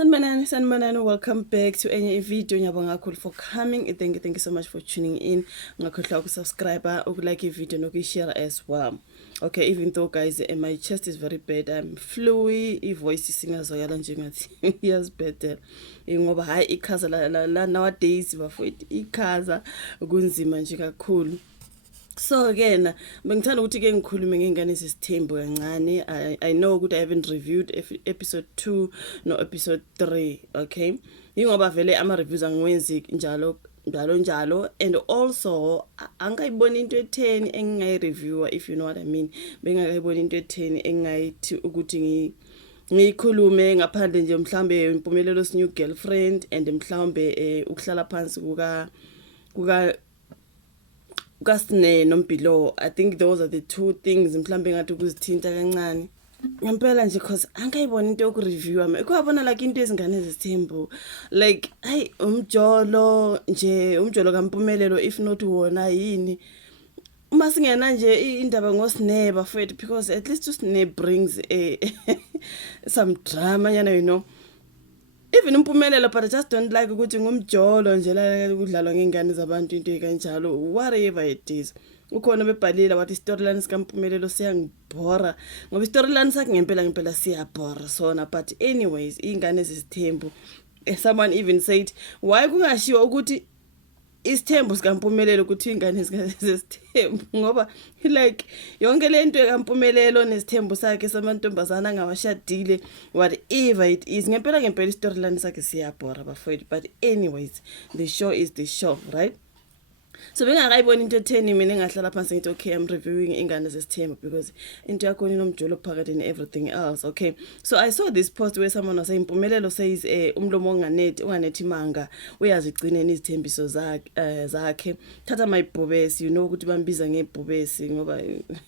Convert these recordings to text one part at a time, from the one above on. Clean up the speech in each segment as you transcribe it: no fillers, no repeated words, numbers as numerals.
Sanibonani, welcome back to enye video. Ngiyabonga kakhulu for coming. Thank you so much for tuning in. Ngakhohlwa ukusubscribe, ukulike video nokuyishare as well. Okay, even though guys, my chest is very bad. I'm fluey, voice singazwakala njengathi iyazibhedela. Ngoba hayi ikhaza la nowadays bafowethu ikhaza kunzima nje kakhulu. So again, bengithanda ukuthi ke ngikhulume ngengane zesithembu kancane. I know ukuthi I haven't reviewed episode 2 no episode 3, okay? Ingoba vele ama reviews angiwenzi njalo and also angayibona into e10 engingayireviewer, if you know what I mean. Bengakayibona into e10 engayithi ukuthi ngikhulume ngaphandle nje mhlambe impumelelo new girlfriend and mhlambe ukuhlala phansi kukaSine noMpilo. I think those are the two things mhlambe ngathi ukuzithinta kancane ngempela nje cause angayibona into yokureview ami kwabona like into ezingane ezithembu like hey umjolo kaMpumelelo if not wona yini uma singena nje indaba ngoSine bafethu because at least uSine brings some drama, you know. Even Umpumelelo, but I just don't like ukuthi ngumjolo nje la kudlalwa ngengane zabantu into ekanjalo, whatever it is. Ukhona bebhalile wathi storyline sikaMpumelelo siyangibhora ngoba storyline sakhe ngempela siyabhora sona, but anyways ingane zesithembu. Someone even said why kungashiwo ukuthi isithembu sikaMpumelelo ukuthi ingane zesithembu ngoba like yonke lento kaMpumelelo nesithembu sakhe samantombazana angawashadile whatever it is ngempela storyline sakhe siyabhora bafowethu, but anyways the show is the show, right? So bengakayibona into 10 mina engahlala phansi ngithi okay I'm reviewing ingane zesithembu because into yakho inomjolo phakathi and everything else, okay? So I saw this post where someone was saying Impumelelo says umlomo unganethi manga uyazigcinela izithembiso zakhe thatha mayibhubesi, you know ukuthi bambiza ngebhubesi ngoba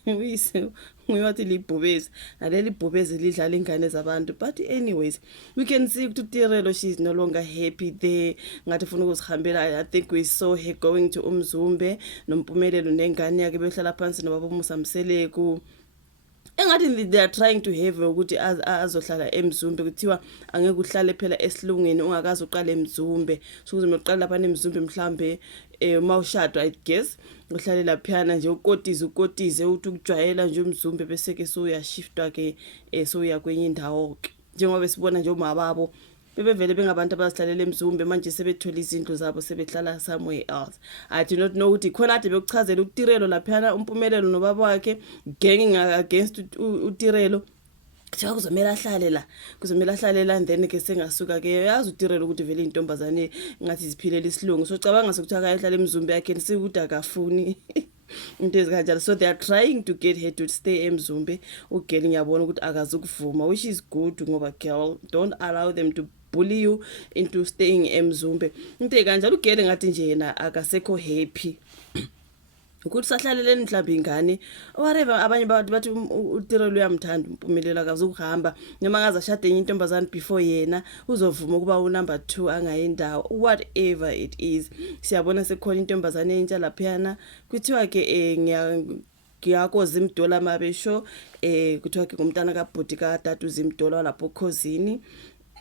uyise ngiyathi libhubesi naleli bhubesi lidlala ingane zabantu, but anyways we can see ukuthi Tirelo she is no longer happy there ngathi ufuna ukuzihambela. I think we saw her going to Umzumbe noMpumelelo nengane yakhe behlala phansi nobaba uMusamseleku engathi they are trying to have ukuthi azohlala eMzumbe kuthiwa angeke uhlale phela esilungeni ungakazi uqala eMzumbe, so kuze uqala lapha eMzumbe mhlambe mawushadwa I guess uhlale laphana nje ukotize uthi ukujwayela nje uMzumbe bese ke so uyashiftwa ke so uya kwenye indawo ke njengoba sibona nje umababo bebevele bengabantu abazihlalela eMzumbe manje sebethola izindlu zabo sebehlala somewhere else. I do not know ukuthi khona ade bekuchazela uTirelo laphana uMpumelelo nobaba wakhe ganging against uTirelo kuthiwa kuzomela ahlale la and then ke sengasuka ke yazi uTirelo ukuthi vele intombazane ngathi ziphilela isilungu, so cabanga sokuthi akayihlala eMzumbe yakhe sikuthi akafuni into ezikanjalo, so they are trying to get her to stay eMzumbe. Ugeli ngiyabona ukuthi akazukuvuma, which is good ngoba girl don't allow them to bully you into staying eMzumbe. Into ekanjalo ugeli ngathi nje yena akasekho happy ukuthi sahlaleleni mhlawumbe ingane whatever. Abanye bathi uTirelo uyamthanda uMpumelelo akazukuhamba noma ngaze ashade enye intombazane before yena uzovuma ukuba unumber 2 angayindawo, whatever it is. Siyabona sekhona intombazane entsha laphana kuthiwa ke ngiyakoza imdola mabesho kuthiwa ke ngumntana kaBhoti kaTatu Zimdola lapho khosini.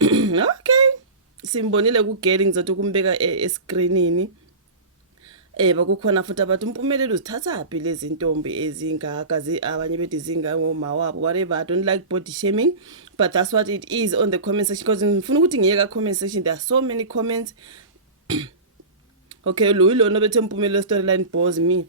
Okay, simbonile kugeli ngizothi ukumbeka escreenini. Bakukhona futhi abathi uMpumelelo uzithatha phi lezi ntombi ezingaka abanye bethi zingangoma wabo, whatever. I don't like body shaming, but that's what it is on the comment section because ngifuna ukuthi ngiyeka comment section, there are so many comments. Okay, lo bethe uMpumelelo storyline bores me.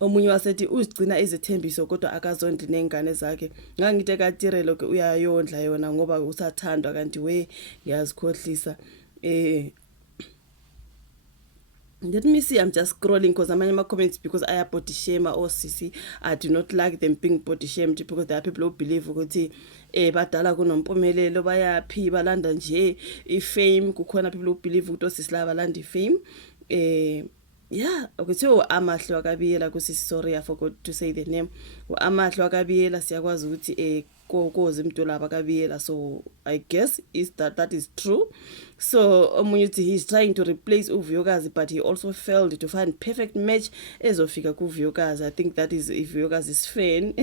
Omunye wasethi uzigcina izithembiso kodwa akazondi nengane zakhe. Ngangithi kaTirelo ke uyayondla yona ngoba usathandwa kanti we yazikhohlisa. Let me see, I'm just scrolling because amanye ama comments because I body shame or sisi. I do not like them being body shamed because there are people who believe ukuthi badala kunoMpumelelo bayaphi balanda nje ifame. Kukhona people who believe ukuthi osisi la balanda ifame. Yeah, okay, so Amahle wakabiyela kusisi, sorry I forgot to say the name. Amahle wakabiyela siyakwazi ukuthi kozi imdola bakabiyela, so I guess that is true. So omunye he's trying to replace uVuyokazi, but he also failed to find perfect match ezofika kuVuyokazi. I think that is if Vuyokazi's fan.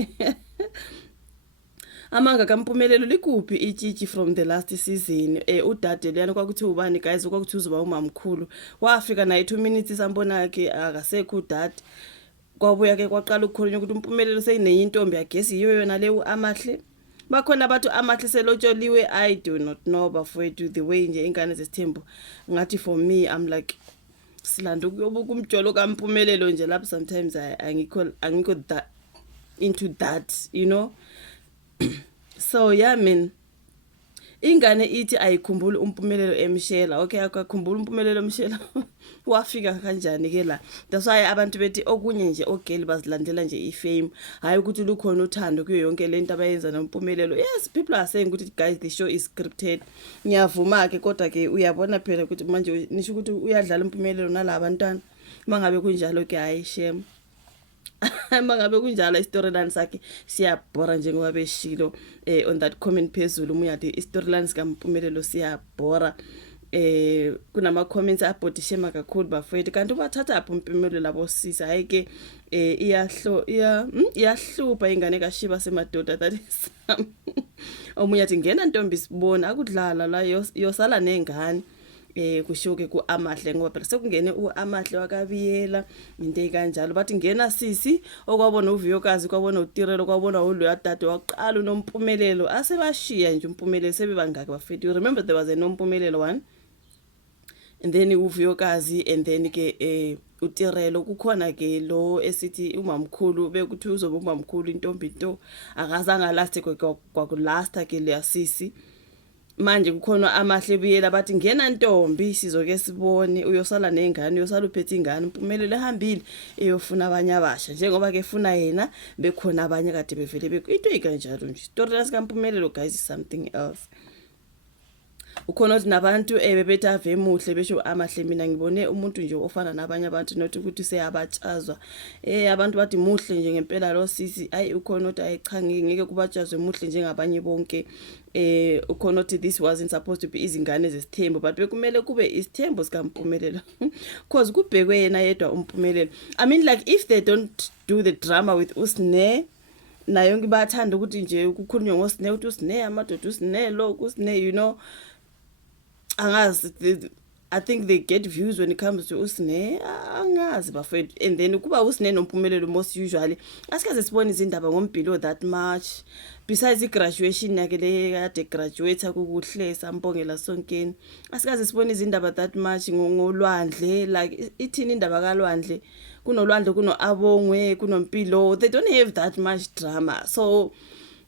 amanga kaMpumelelo likuphi itshitshi from the last season udade leyana kwakuthi ubani guys kwakuthi uzoba umamkhulu wafika naye 2 minutes sambona ke akasekho udade kwabuya ke kwaqala ukukhulunywa ukuthi uMpumelelo seyinenye intombi yagesi yiyo yona le uAmahle bakhona abantu amahle selotsholiwe. I do not know bafowethu the way nje ingane zesithembu ngathi for me I'm like silanda ukuyobuka umjolo kaMpumelelo nje lapho sometimes angikho that into that, you know. So yeah man, ingane ithi ayikhumbuli uMpumelelo eMshela. Okay, akakhumbula uMpumelelo eMshela wafika kanjani ke la. That's why abantu bethi okunye nje ogeli bazilandela nje ifame, hayi ukuthi lukhona uthando kuyo yonke lento abayenza noMpumelelo. Yes, people are saying ukuthi guys the show is scripted. Ngiyavuma ke kodwa ke uyabona phela ukuthi manje nisho ukuthi uyadlala uMpumelelo nalabo bantwana. Mangabe kunjalo ke hayi shame. Mangabe kunjalo istoryline sakhe siyabhora njengoba beshilo on that comment phezulu umuyathi istoryline sikaMpumelelo siyabhora. Kunama comments abhodishema kakhulu bafowethu kanti ubathatha apho uMpumelelo labo sisa hayi ke iyahlupa ingane kaShiba semadoda that is omunyathi ngena ntombi sibona akudlala la yosala nengane kushoke kuAmahle ngoba phela sekungene uAmahle wakabiyela into ekanjalo bathi ngena sisi okwabona uViyokazi kwabona uTirelo kwabona uloya dade waqala uNompumelelo asebashiya nje uMpumelelo sebebangaka bafethu. You remember there was a Nompumelelo one and then uViyokazi and then ke uTirelo kukhona ke lo esithi umamkhulu bekuthi uzoba umamkhulu intombi into akazanga last kwakulasta ke le asisi. Manje kukhona Amahle buyela bathi ngena ntombi sizoke sibone uyosala nengane uyosala uphethe ingane uMpumelelo ehambile eyofuna abanye abasha njengoba ke efuna yena bekhona abanye kade bevele into ikanjalo nje. Story lasikampumelelo guys is something else. Ukhona ukuthi nabantu bebethi ave muhle besho Amahle mina ngibone umuntu nje ofana nabanye abantu not ukuthi seyabatshazwa abantu bathi muhle nje ngempela lo sisi ayi ukhona ukuthi ayichangi ngeke kubatshazwe muhle njengabanye bonke. Ukhona ukuthi this wasn't supposed to be izingane zesithembu but bekumele kube isithembu sikaMpumelelo because kubhekwe yena yedwa uMpumelelo. I mean like if they don't do the drama with uSne nayo ngibathanda ukuthi nje ukukhulunywa ngoSne ukuthi uSne amadoda uSne lo uSne you know angazi I think they get views when it comes to uSne angazi bafethu and then kuba uSne noMpumelelo most usually asikaze sibone izindaba ngoMbhilo that much besides igraduation yakhe le kade graduate kukuhle sambongela sonkeni asikaze sibone izindaba that much ngolwandle like ithini indaba kaLwandle kunolwandle kunoAbongwe kunoMpilo they don't have that much drama so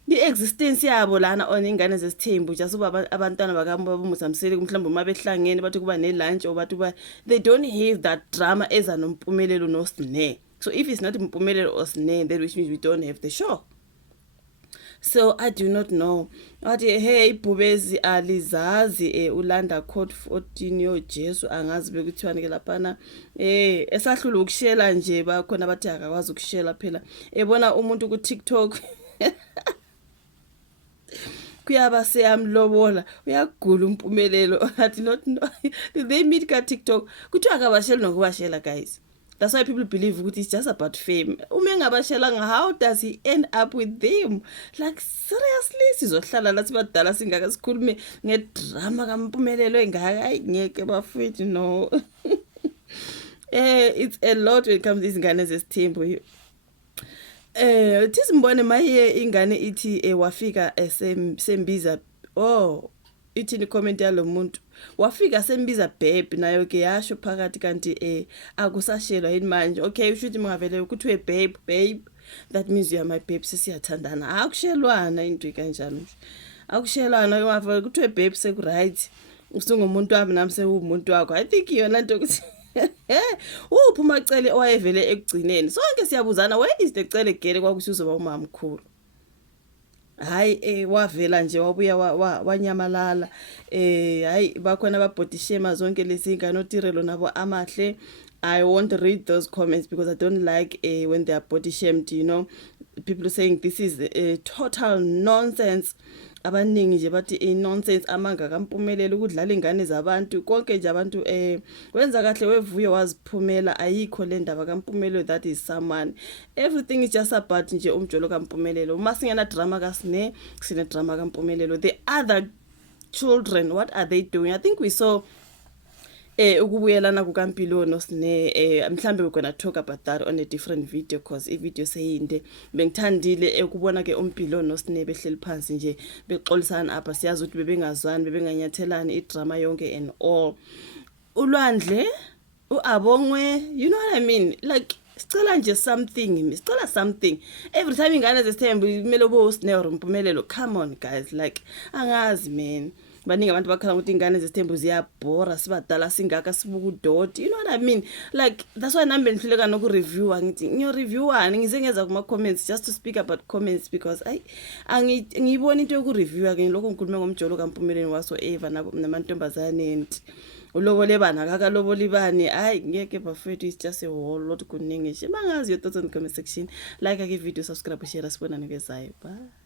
the existence yabo lana on ingane zesithembu just uba abantwana bakaMusamseli mhlawumbe mabehlangene bathi kuba nelunch or bathi kuba they don't have that drama eza noMpumelelo noSne. So if it's not Mpumelelo or Sne then which means we don't have the show. So I do not know. Athi hey Bhubezi alizazi ulanda code 14 yo Jesu angazi bekuthiwani ke laphana esahlula ukushela nje bakhona bathi akakwazi ukushela phela ebona umuntu ku TikTok kuyaba seyamlobola uyagula uMpumelelo athi not know. They meet ka TikTok kuthiwa akabashela nokubashela guys. That's why people believe ukuthi it's just about fame. Uma ngabashela how does he end up with them? Like seriously sizohlala lathi badala singaka sikhulume ngedrama kaMpumelelo engaka ayingeke bafethu no. It's a lot when it comes to izingane zesithembu. Tisimbone maye ingane ithi wafika sembiza ithi ni comment yalo muntu wafika sembiza babe nayo ke yasho phakathi kanti akusashelwa yini manje. Okay ushuthi mngavele ukuthiwe babe that means you are my babe sisiyathandana akushelwana into kanjalo akushelwana wafika ukuthiwe babe seku right usungumuntu wami nami sewumuntu wakho. I think yona into ukuthi uphuma cele owayevele ekugcineni sonke siyabuzana where is the cele gele kwakuthi uzoba umamkhulu hayi wavela nje wabuya wanyamalala hayi bakhona ababhodishema zonke lezi ingane oTirelo nabo Amahle. I won't read those comments because I don't like when they are body shamed, you know, people saying this is total nonsense. abaningi nje bathi nonsense amanga kaMpumelelo ukudlala ingane zabantu konke nje abantu wenza kahle wevuyo waziphumela ayikho le ndaba kaMpumelelo that is someone everything is just about nje umjolo kaMpumelelo uma singena drama kaSine sine drama kaMpumelelo the other children what are they doing? I think we saw ukubuyelana kukaMpilo noSine mhlambe we're gonna talk about that on a different video because I video seyinde bengithandile ukubona ke uMpilo noSine behleli phansi nje bexolisana apha siyazi ukuthi bebengazwani bebenganyathelani idrama yonke and all uLwandle uAbongwe you know what I mean like sicela nje something every time ingane zesithembu kumele boSine or Mpumelelo come on guys like angazi man baningi abantu bakhala ukuthi ingane zesithembu ziyabhora sibadala singaka sibuka udoti you know what I mean like that's why nambe nihluleka nokureviewa ngithi ngiyoreviewana ngize ngeza kuma comments just to speak about comments because ngiyibona into yokureviewa ke lokho ngikhuluma ngomjolo kaMpumelelo waso Eva namantombazane ulobole bana akakalobole ibani ngeke bafethu is just a whole lot kuningi nje bangazi your thoughts in the comment section like ake video subscribe share sibonane ngezayo bye.